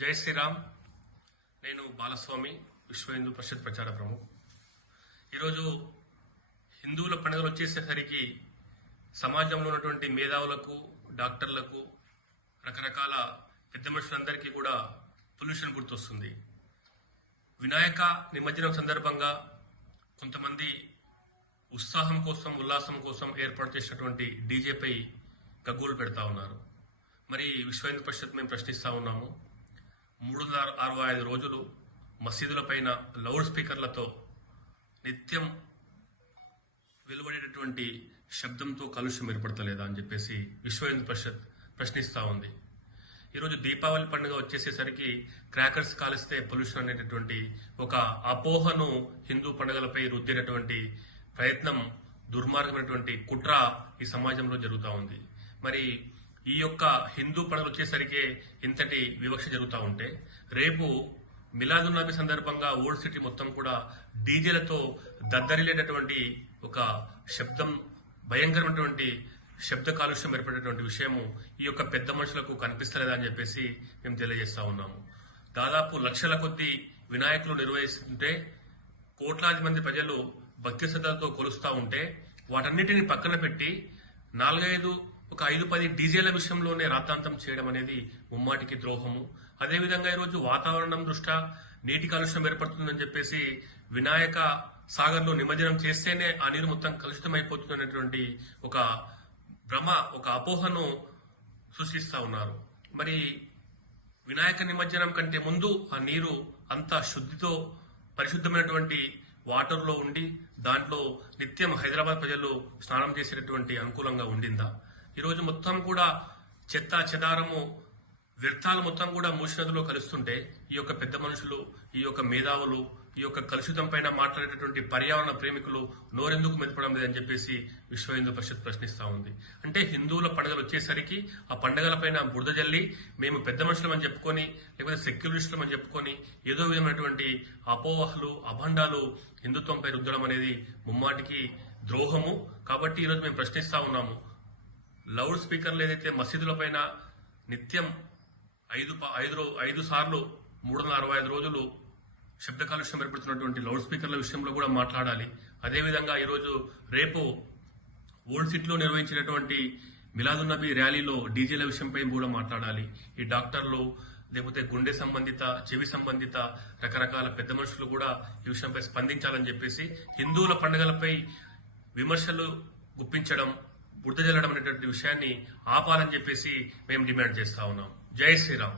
జై శ్రీరామ్. నేను బాలస్వామి, విశ్వ హిందూ పరిషత్ ప్రచార ప్రముఖ్. ఈరోజు హిందువుల పండుగలు వచ్చేసేసరికి సమాజంలో ఉన్నటువంటి మేధావులకు, డాక్టర్లకు, రకరకాల పెద్ద మనుషులందరికీ కూడా పొల్యూషన్ గుర్తొస్తుంది. వినాయక నిమజ్జనం సందర్భంగా కొంతమంది ఉత్సాహం కోసం, ఉల్లాసం కోసం ఏర్పాటు చేసినటువంటి డీజేపై గగ్గోలు పెడతా ఉన్నారు. మరి విశ్వ హిందూ పరిషత్ మేము ప్రశ్నిస్తా ఉన్నాము. 365 రోజులు మసీదులపైన లౌడ్ స్పీకర్లతో నిత్యం వెలువడేటటువంటి శబ్దంతో కాలుష్యం ఏర్పడతలేదా అని చెప్పేసి విశ్వ హిందూ పరిషత్ ప్రశ్నిస్తూ ఉంది. ఈరోజు దీపావళి పండుగ వచ్చేసేసరికి క్రాకర్స్ కాలిస్తే పొల్యూషన్ అనేటటువంటి ఒక అపోహను హిందూ పండుగలపై రుద్దేటటువంటి ప్రయత్నం, దుర్మార్గమైనటువంటి కుట్ర ఈ సమాజంలో జరుగుతూ ఉంది. మరి ఈ యొక్క హిందూ పండుగలు వచ్చేసరికి ఇంతటి వివక్ష జరుగుతూ ఉంటే, రేపు మిలాదున్ నబీ సందర్భంగా ఓల్డ్ సిటీ మొత్తం కూడా డీజేలతో దద్దరిల్లేటటువంటి ఒక శబ్దం, భయంకరమైనటువంటి శబ్ద కాలుష్యం ఏర్పడేటువంటి విషయము ఈ యొక్క పెద్ద మనుషులకు కనిపిస్తలేదా అని చెప్పేసి మేము తెలియజేస్తా ఉన్నాము. దాదాపు లక్షల కొద్దీ వినాయకులు నిర్వహిస్తుంటే, కోట్లాది మంది ప్రజలు భక్తి శ్రద్ధలతో కొలుస్తూ ఉంటే, వాటన్నిటిని పక్కన పెట్టి 5-10 డీజేల విషయంలోనే రాతాంతం చేయడం అనేది ముమ్మాటికి ద్రోహము. అదేవిధంగా ఈరోజు వాతావరణం దృష్ట్యా నీటి కాలుష్యం ఏర్పడుతుందని చెప్పేసి వినాయక సాగర్లో నిమజ్జనం చేస్తేనే ఆ నీరు మొత్తం కలుషితమైపోతున్నటువంటి ఒక భ్రమ, ఒక అపోహను సృష్టిస్తా ఉన్నారు. మరి వినాయక నిమజ్జనం కంటే ముందు ఆ నీరు అంత శుద్ధితో పరిశుద్ధమైనటువంటి వాటర్లో ఉండి దాంట్లో నిత్యం హైదరాబాద్ ప్రజలు స్నానం చేసేటటువంటి అనుకూలంగా ఉండిందా? ఈరోజు మొత్తం కూడా చెత్త చెదారము, వ్యర్థాలు మొత్తం కూడా మూసి నదిలో కలుస్తుంటే, ఈ యొక్క పెద్ద మనుషులు, ఈ యొక్క మేధావులు, ఈ యొక్క కలుషితం పైన మాట్లాడేటటువంటి పర్యావరణ ప్రేమికులు నోరెందుకు మెదపడం లేదని చెప్పేసి విశ్వ హిందూ పరిషత్ ప్రశ్నిస్తా ఉంది. అంటే హిందువుల పండుగలు వచ్చేసరికి ఆ పండుగల పైన బురద జల్లి మేము పెద్ద మనుషులమని చెప్పుకొని, లేకపోతే సెక్యులరిస్టులమని చెప్పుకొని ఏదో విధమైనటువంటి అపోహలు, అభండాలు హిందుత్వంపై రుద్దడం అనేది ముమ్మాటికి ద్రోహము. కాబట్టి ఈరోజు మేము ప్రశ్నిస్తా ఉన్నాము. లౌడ్ స్పీకర్లు ఏదైతే మసీదుల పైన నిత్యం 5 సార్లు 365 రోజులు శబ్ద కాలుష్యం ఏర్పడుతున్నటువంటి లౌడ్ స్పీకర్ల విషయంలో కూడా మాట్లాడాలి. అదేవిధంగా ఈరోజు రేపు ఓల్డ్ సిటీలో నిర్వహించినటువంటి మిలాదున్ నబీ ర్యాలీలో డీజేల విషయంపై కూడా మాట్లాడాలి. ఈ డాక్టర్లు, లేకపోతే గుండె సంబంధిత, చెవి సంబంధిత రకరకాల పెద్ద మనుషులు కూడా ఈ విషయంపై స్పందించాలని చెప్పేసి, హిందువుల పండుగలపై విమర్శలు గుప్పించడం, బురద జల్లడం అనేటువంటి విషయాన్ని ఆపాలని చెప్పేసి మేము డిమాండ్ చేస్తా ఉన్నాం. జై శ్రీరామ్.